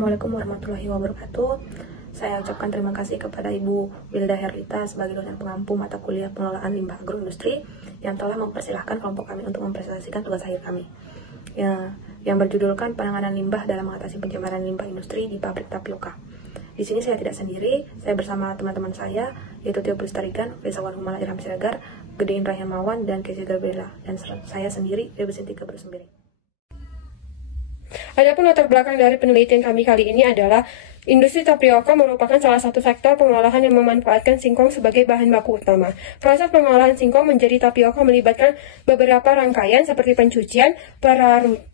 Assalamualaikum warahmatullahi wabarakatuh. Saya ucapkan terima kasih kepada Ibu Wilda Herlita sebagai dosen pengampu mata kuliah pengelolaan limbah agroindustri yang telah mempersilahkan kelompok kami untuk mempresentasikan tugas akhir kami. Yang berjudulkan penanganan limbah dalam mengatasi pencemaran limbah industri di pabrik tapioka. Di sini saya tidak sendiri, saya bersama teman-teman saya, yaitu Tio Pelestarigan, Resawan Humala Irham Siregar, Gedein Rahmawan, dan Casey Gabriela. Dan saya sendiri, Dewi Sintika Bersembiri. Adapun latar belakang dari penelitian kami kali ini adalah industri tapioka merupakan salah satu sektor pengolahan yang memanfaatkan singkong sebagai bahan baku utama. Proses pengolahan singkong menjadi tapioka melibatkan beberapa rangkaian seperti pencucian,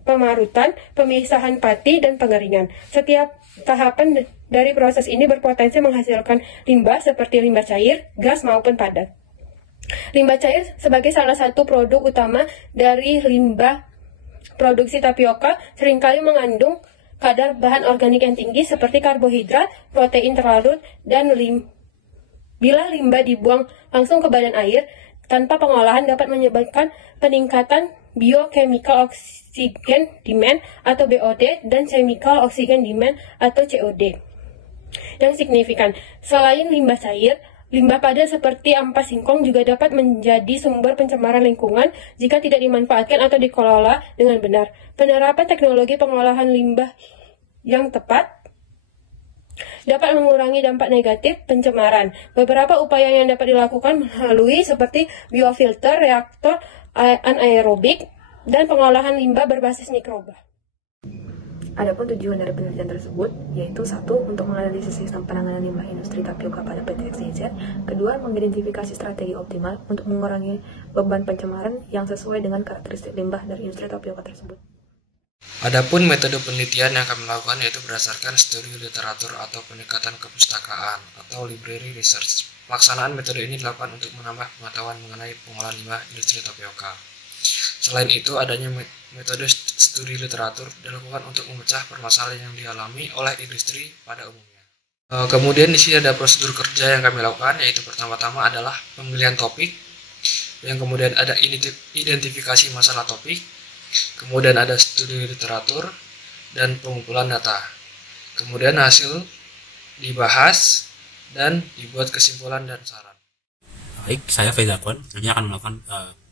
pemarutan, pemisahan pati, dan pengeringan. Setiap tahapan dari proses ini berpotensi menghasilkan limbah seperti limbah cair, gas, maupun padat. Limbah cair sebagai salah satu produk utama dari limbah produksi tapioka seringkali mengandung kadar bahan organik yang tinggi seperti karbohidrat, protein terlarut, dan bila limbah dibuang langsung ke badan air tanpa pengolahan dapat menyebabkan peningkatan biochemical oxygen demand atau BOD dan chemical oxygen demand atau COD yang signifikan. Selain limbah cair, limbah padat seperti ampas singkong juga dapat menjadi sumber pencemaran lingkungan jika tidak dimanfaatkan atau dikelola dengan benar. Penerapan teknologi pengolahan limbah yang tepat dapat mengurangi dampak negatif pencemaran. Beberapa upaya yang dapat dilakukan melalui seperti biofilter, reaktor anaerobik, dan pengolahan limbah berbasis mikroba. Adapun tujuan dari penelitian tersebut yaitu satu, untuk menganalisis sistem penanganan limbah industri tapioka pada PT XYZ. Kedua, mengidentifikasi strategi optimal untuk mengurangi beban pencemaran yang sesuai dengan karakteristik limbah dari industri tapioka tersebut. Adapun metode penelitian yang kami lakukan yaitu berdasarkan studi literatur atau pendekatan kepustakaan atau library research. Pelaksanaan metode ini dilakukan untuk menambah pengetahuan mengenai pengolahan limbah industri tapioka. Selain itu, adanya metode studi literatur dilakukan untuk memecah permasalahan yang dialami oleh industri pada umumnya. Kemudian di sini ada prosedur kerja yang kami lakukan, yaitu pertama-tama adalah pemilihan topik, yang kemudian ada identifikasi masalah topik, kemudian ada studi literatur, dan pengumpulan data. Kemudian hasil dibahas dan dibuat kesimpulan dan saran. Baik, saya Faizakwan, nanti akan melakukan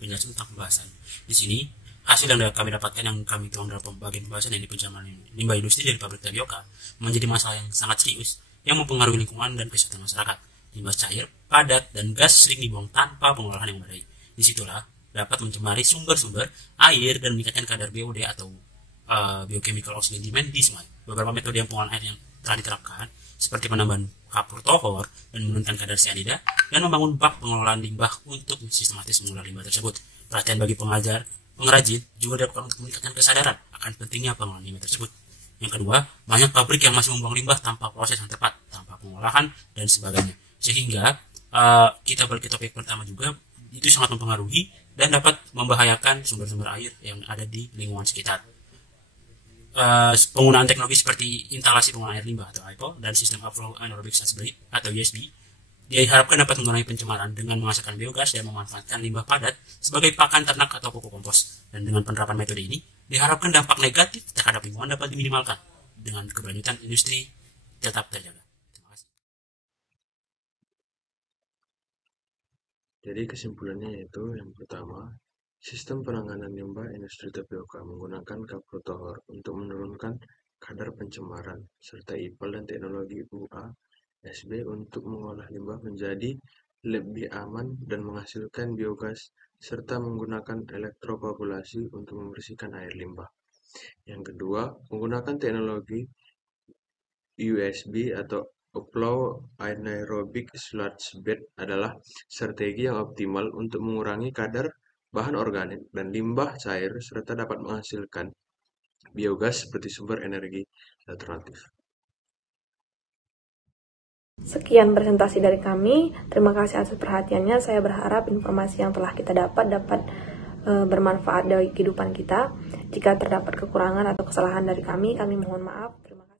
penjelasan tentang pembahasan. Di sini, hasil yang kami dapatkan yang kami tuang dalam bagian pembahasan yang pencemaran limbah industri dari pabrik tapioka menjadi masalah yang sangat serius yang mempengaruhi lingkungan dan kesehatan masyarakat. Limbah cair, padat, dan gas sering dibuang tanpa pengolahan yang memadai. Disitulah dapat mencemari sumber-sumber air dan meningkatkan kadar BOD atau biochemical oxygen demand di sungai. Beberapa metode yang pengolahan air yang telah diterapkan seperti penambahan kapur tohor dan menurunkan kadar cyanida dan membangun bak pengelolaan limbah untuk sistematis mengelola limbah tersebut. Perhatian bagi pengrajin juga dilakukan untuk meningkatkan kesadaran akan pentingnya pengelolaan limbah tersebut. Yang kedua, banyak pabrik yang masih membuang limbah tanpa proses yang tepat, tanpa pengolahan dan sebagainya. Sehingga kita balik ke topik pertama juga, itu sangat mempengaruhi dan dapat membahayakan sumber-sumber air yang ada di lingkungan sekitar. Penggunaan teknologi seperti instalasi pengolahan air limbah atau IPO dan sistem upflow anaerobic substrate atau USB diharapkan dapat mengurangi pencemaran dengan menghasilkan biogas dan memanfaatkan limbah padat sebagai pakan ternak atau pupuk kompos. Dan dengan penerapan metode ini diharapkan dampak negatif terhadap lingkungan dapat diminimalkan dengan keberlanjutan industri tetap terjaga. Terima kasih. Jadi kesimpulannya yaitu yang pertama, sistem penanganan limbah industri tapioka menggunakan kapur tohor untuk menurunkan kadar pencemaran, serta IPAL dan teknologi UASB untuk mengolah limbah menjadi lebih aman dan menghasilkan biogas, serta menggunakan elektrokoagulasi untuk membersihkan air limbah. Yang kedua, menggunakan teknologi USB atau upflow anaerobic sludge bed adalah strategi yang optimal untuk mengurangi kadar bahan organik dan limbah cair serta dapat menghasilkan biogas seperti sumber energi alternatif. Sekian presentasi dari kami. Terima kasih atas perhatiannya. Saya berharap informasi yang telah kita dapat bermanfaat dari kehidupan kita. Jika terdapat kekurangan atau kesalahan dari kami mohon maaf. Terima kasih.